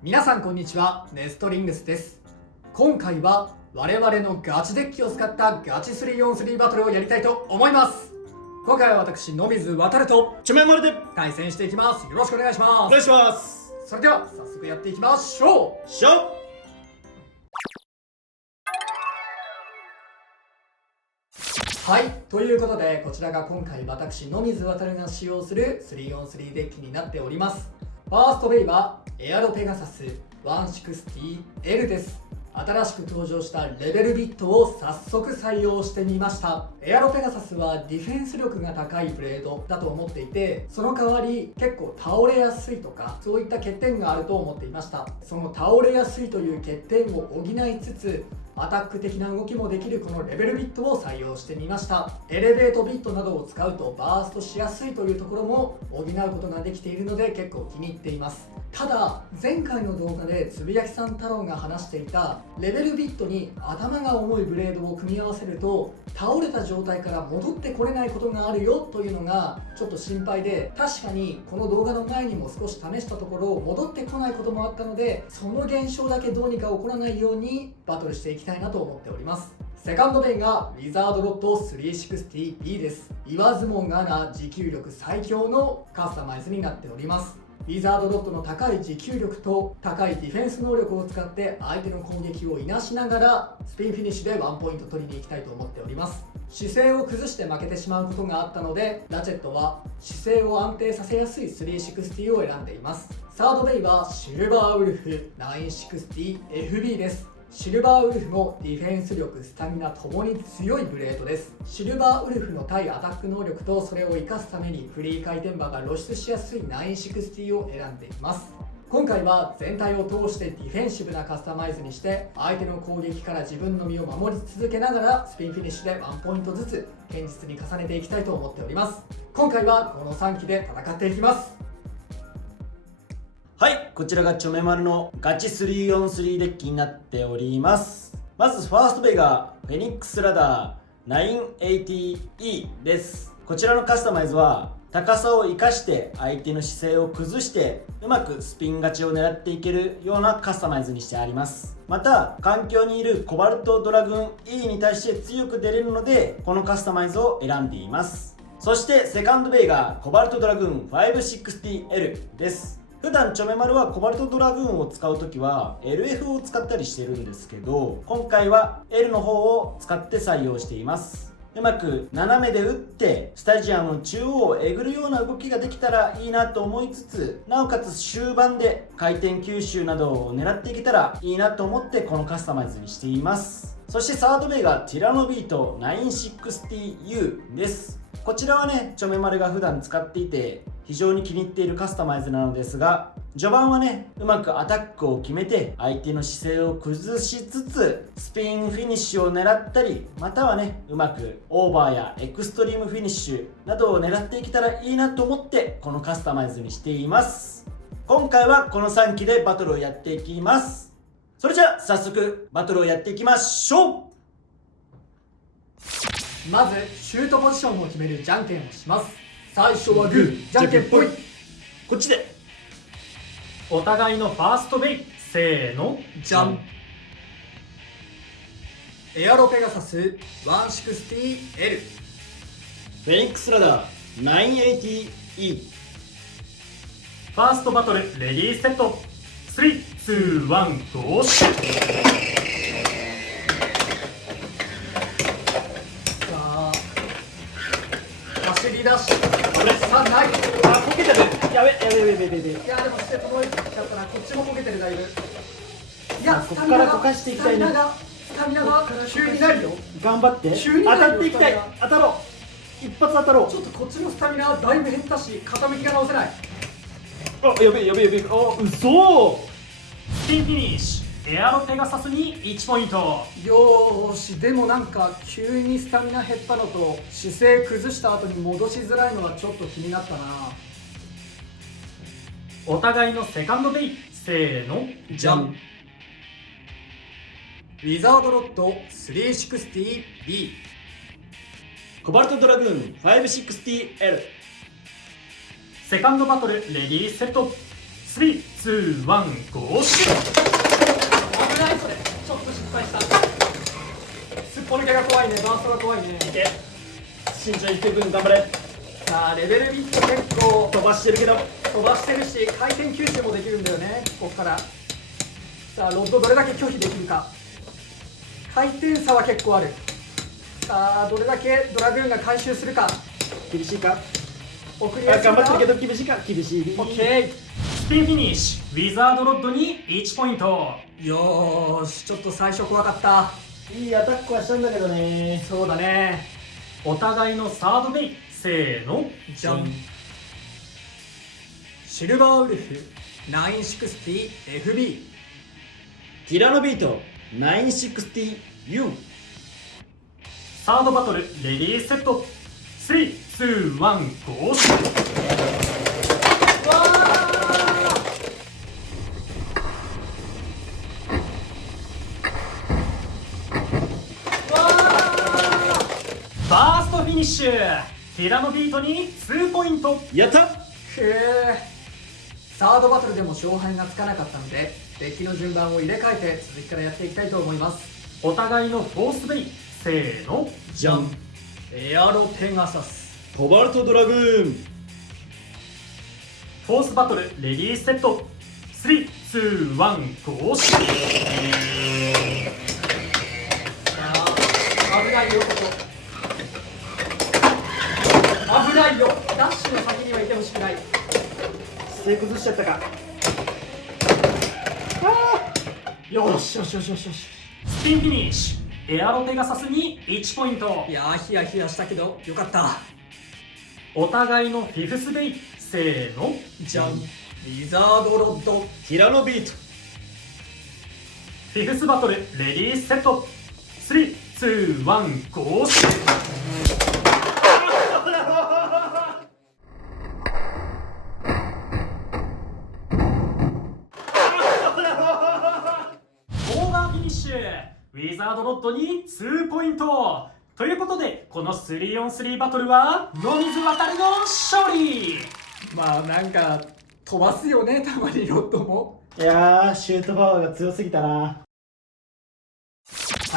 皆さんこんにちは、ネストリングスです。今回は我々のガチデッキを使ったガチ 3on3 バトルをやりたいと思います。今回は私、野水航とちょめまるで対戦していきます。よろしくお願いします。お願いします。それでは早速やっていきましょう。しょはい、ということでこちらが今回私野水航が使用する 3on3 デッキになっております。ファーストウェイはエアロペガサス 160L です。新しく登場したレベルビットを早速採用してみました。エアロペガサスはディフェンス力が高いブレードだと思っていて、その代わり結構倒れやすいとかそういった欠点があると思っていました。その倒れやすいという欠点を補いつつアタック的な動きもできるこのレベルビットを採用してみました。エレベートビットなどを使うとバーストしやすいというところも補うことができているので結構気に入っています。ただ前回の動画でつぶやきさん太郎が話していたレベルビットに頭が重いブレードを組み合わせると倒れた状態から戻ってこれないことがあるよというのがちょっと心配で、確かにこの動画の前にも少し試したところ戻ってこないこともあったので、その現象だけどうにか起こらないようにバトルしていきたいなと思っております。セカンドベイがウィザードロット 360B です。言わずもがな持久力最強のカスタマイズになっております。ウィザードロットの高い持久力と高いディフェンス能力を使って相手の攻撃をいなしながらスピンフィニッシュでワンポイント取りに行きたいと思っております。姿勢を崩して負けてしまうことがあったので、ラチェットは姿勢を安定させやすい360を選んでいます。サードベイはシルバーウルフ 960FB です。シルバーウルフもディフェンス力、スタミナともに強いブレードです。シルバーウルフの対アタック能力とそれを生かすためにフリー回転馬が露出しやすい960を選んでいます。今回は全体を通してディフェンシブなカスタマイズにして相手の攻撃から自分の身を守り続けながらスピンフィニッシュでワンポイントずつ堅実に重ねていきたいと思っております。今回はこの3機で戦っていきます。はい、こちらがちょめまるのガチ 3on3 デッキになっております。まずファーストベイがフェニックスラダー 980E です。こちらのカスタマイズは高さを生かして相手の姿勢を崩してうまくスピン勝ちを狙っていけるようなカスタマイズにしてあります。また環境にいるコバルトドラグーン E に対して強く出れるのでこのカスタマイズを選んでいます。そしてセカンドベイがコバルトドラグーン 560L です。普段ちょめまるはコバルトドラグーンを使うときは LF を使ったりしてるんですけど、今回は L の方を使って採用しています。うまく斜めで打ってスタジアムの中央をえぐるような動きができたらいいなと思いつつ、なおかつ終盤で回転吸収などを狙っていけたらいいなと思ってこのカスタマイズにしています。そしてサードベイがティラノビート 960U です。こちらはね、ちょめまるが普段使っていて非常に気に入っているカスタマイズなのですが、序盤はね、うまくアタックを決めて相手の姿勢を崩しつつスピンフィニッシュを狙ったり、またはね、うまくオーバーやエクストリームフィニッシュなどを狙っていけたらいいなと思ってこのカスタマイズにしています。今回はこの3機でバトルをやっていきます。それじゃあ早速バトルをやっていきましょう。まずシュートポジションを決めるじゃんけんをします。最初はグー、じゃんけんぽい。こっちでお互いのファーストベイ、せーの、じゃん。エアロペガサス 160L、 フェニックスラダー 980E。 ファーストバトルレディーセット、3、2、1、ゴーシュ。さあ走り出しさあない。あ、こけてる。やべ。いやでもして届いちゃったな。こっちもこけてるだいぶ。いやここからこかしていきたいね。スタミナが急になるよ。頑張って急に当たっていきたい。当たろう、一発当たろう。ちょっとこっちのスタミナだいぶ減ったし傾きが直せない。あ、やべえ。あ、嘘。スピンフィニッシュ、エアロペガサスに1ポイント。よーし、でもなんか急にスタミナ減ったのと姿勢崩した後に戻しづらいのはちょっと気になったな。お互いのセカンドベイ、せーの、じゃん。ウィザードロット 360B、 コバルトドラグーン 560L。 セカンドバトルレディーセット、3、2、1、ゴーシュ。危ない、それちょっと失敗した。すっぽ抜けが怖いね、バーストが怖いね。いけ、身長1分頑張れ。さあレベルビット結構飛ばしてるけど、飛ばしてるし、回転吸収もできるんだよね、ここから。さあロッドどれだけ拒否できるか。回転差は結構ある。さあどれだけドラグーンが回収するか。厳しいか。送りやすいか。頑張ってるけど厳しいか。厳しい。オッケー。スピンフィニッシュ、ウィザードロッドに1ポイント。よーし、ちょっと最初怖かった。いいアタックはしたんだけどね。そうだね。お互いのサードベイ、せーの、じゃん。シルバーウルフ 960FB。 ティラノビート 960U。 サードバトルレディーセット。3、2、1、ゴーシュ。わバーストフィニッシュ、ティラノビートに2ポイント。やった。ーサードバトルでも勝敗がつかなかったので、デッキの順番を入れ替えて続きからやっていきたいと思います。お互いのフォースベイ、せーの、じゃん。エアロペガサス。コバルトドラグーン。フォースバトルレディーセット。3、2、1、ゴーシュ。危ないよ、ここ危ないよ。ダッシュの先にはいてほしくない。姿勢崩しちゃったか。よしよしよしよしよし。スピンフィニッシュ、エアロペガサスに1ポイント。いやーヒヤヒヤしたけどよかった。お互いのフィフスベイ、せーの、じゃん。リザードロッド。ティラノビート。フィフスバトルレディーセット。3、2、1、ゴーシュ。オーバーフィニッシュ、ウィザードロッドに2ポイント。ということでこの 3on3 バトルは野水渡の勝利。まあなんか飛ばすよね、たまにロッドも。いやー、シュートパワーが強すぎたな。は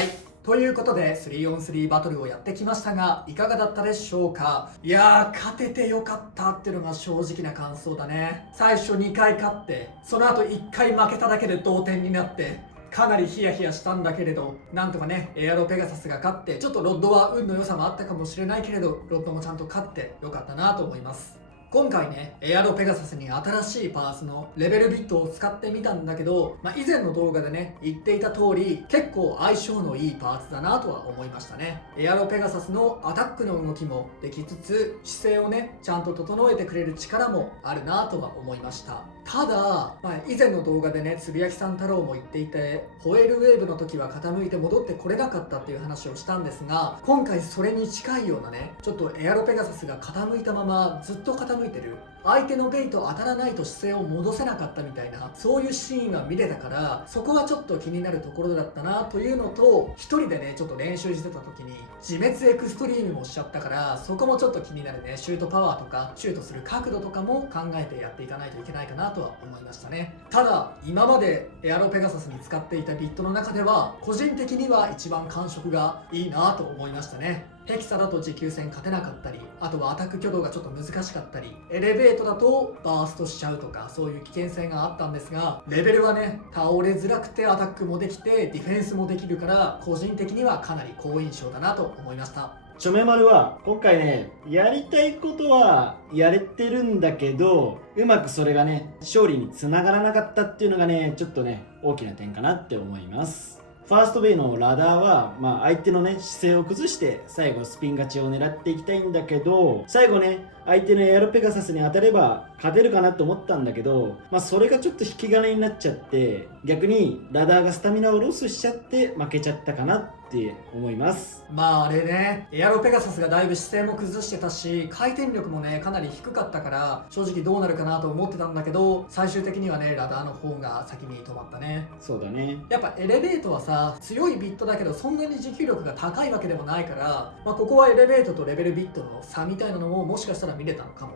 い、ということで 3on3 バトルをやってきましたが、いかがだったでしょうか。いやー勝ててよかったっていうのが正直な感想だね。最初2回勝って、その後1回負けただけで同点になって、かなりヒヤヒヤしたんだけれど、なんとかねエアロペガサスが勝って、ちょっとロッドは運の良さもあったかもしれないけれど、ロッドもちゃんと勝ってよかったなと思います。今回ねエアロペガサスに新しいパーツのレベルビットを使ってみたんだけど、以前の動画でね言っていた通り、結構相性のいいパーツだなとは思いましたね。エアロペガサスのアタックの動きもできつつ、姿勢をねちゃんと整えてくれる力もあるなとは思いました。ただ、以前の動画でねつぶやきさん太郎も言っていて、ホエールウェーブの時は傾いて戻ってこれなかったっていう話をしたんですが、今回それに近いようなね、ちょっとエアロペガサスが傾いたままずっと傾いてる、相手のベイト当たらないと姿勢を戻せなかったみたいな、そういうシーンは見れたから、そこはちょっと気になるところだったなというのと、一人でねちょっと練習してた時に自滅エクストリームもしちゃったから、そこもちょっと気になるね。シュートパワーとかシュートする角度とかも考えてやっていかないといけないかなとは思いましたね。ただ今までエアロペガサスに使っていたビットの中では個人的には一番感触がいいなと思いましたね。ヘキサだと持久戦勝てなかったり、あとはアタック挙動がちょっと難しかったり、エレベートだとバーストしちゃうとか、そういう危険性があったんですが、レベルはね倒れづらくてアタックもできてディフェンスもできるから、個人的にはかなり好印象だなと思いました。チョメマルは今回ね、やりたいことはやれてるんだけど、うまくそれがね勝利につながらなかったっていうのがね、ちょっとね大きな点かなって思います。ファーストベイのラダーは、相手のね姿勢を崩して最後スピン勝ちを狙っていきたいんだけど、最後ね相手のエアロペガサスに当たれば勝てるかなと思ったんだけど、それがちょっと引き金になっちゃって、逆にラダーがスタミナをロスしちゃって負けちゃったかなって思います。あれね、エアロペガサスがだいぶ姿勢も崩してたし、回転力もねかなり低かったから、正直どうなるかなと思ってたんだけど、最終的にはねラダーの方が先に止まったね。そうだね。やっぱエレベートはさ、強いビットだけどそんなに持久力が高いわけでもないから、ここはエレベートとレベルビットの差みたいなのももしかしたら見れたのかも。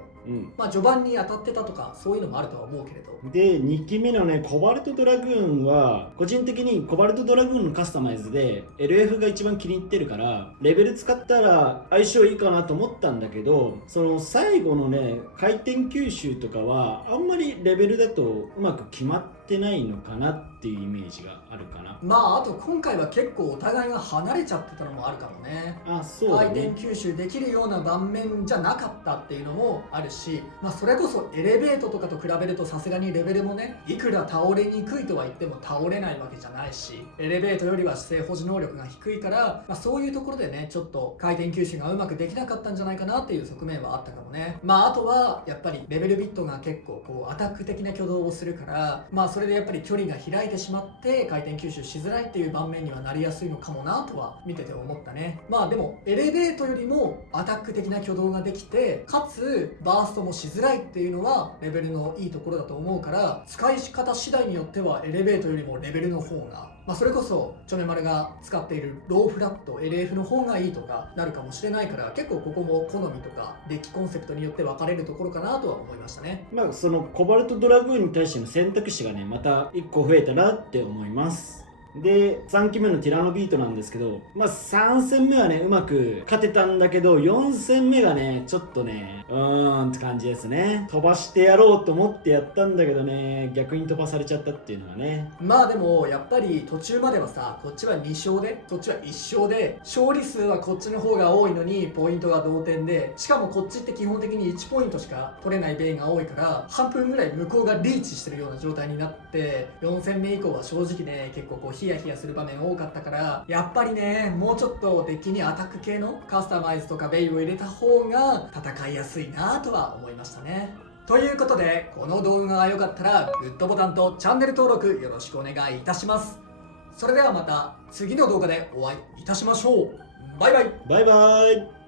まあ序盤に当たってたとかそういうのもあるとは思うけれど、で2機目のねコバルトドラグーンは個人的にコバルトドラグーンのカスタマイズで LF が一番気に入ってるからレベル使ったら相性いいかなと思ったんだけど、その最後のね回転吸収とかはあんまりレベルだとうまく決まってないのかなっていうイメージがあるかな。まああと今回は結構お互いが離れちゃってたのもあるかもね。あ、そうだ回ね。転吸収できるような盤面じゃなかったっていうのもあるし、まあそれこそエレベートとかと比べるとさすがにレベルもね、いくら倒れにくいとは言っても倒れないわけじゃないし、エレベートよりは姿勢保持能力が低いから、まあ、そういうところでねちょっと回転吸収がうまくできなかったんじゃないかなっていう側面はあったかもね。まああとはやっぱりレベルビットが結構こうアタック的な挙動をするから、まあそれでやっぱり距離が開いてしまって回転吸収しづらいっていう盤面にはなりやすいのかもなとは見てて思ったね。まあでもエレベートよりもアタック的な挙動ができて、かつバーストもしづらいっていうのはレベルのいいところだと思うから、使い方次第によってはエレベートよりもレベルの方が、まあそれこそチョメマルが使っているローフラット LF の方がいいとかなるかもしれないから、結構ここも好みとかデッキコンセプトによって分かれるところかなとは思いましたね。まあそのコバルトドラグーンに対しての選択肢がねまた1個増えたなって思います。で3期目のティラノビートなんですけど、まあ3戦目はねうまく勝てたんだけど、4戦目がねちょっとねって感じですね。飛ばしてやろうと思ってやったんだけどね、逆に飛ばされちゃったっていうのがね。まあでもやっぱり途中まではさ、こっちは2勝でこっちは1勝で、勝利数はこっちの方が多いのにポイントが同点で、しかもこっちって基本的に1ポイントしか取れないベイが多いから半分ぐらい向こうがリーチしてるような状態になって、4戦目以降は正直ね結構こうヒヤヒヤする場面多かったから、やっぱりねもうちょっとデッキにアタック系のカスタマイズとかベイを入れた方が戦いやすいなとは思いましたね。ということでこの動画が良かったらグッドボタンとチャンネル登録よろしくお願いいたします。それではまた次の動画でお会いいたしましょう。バイバイ。バイバイ。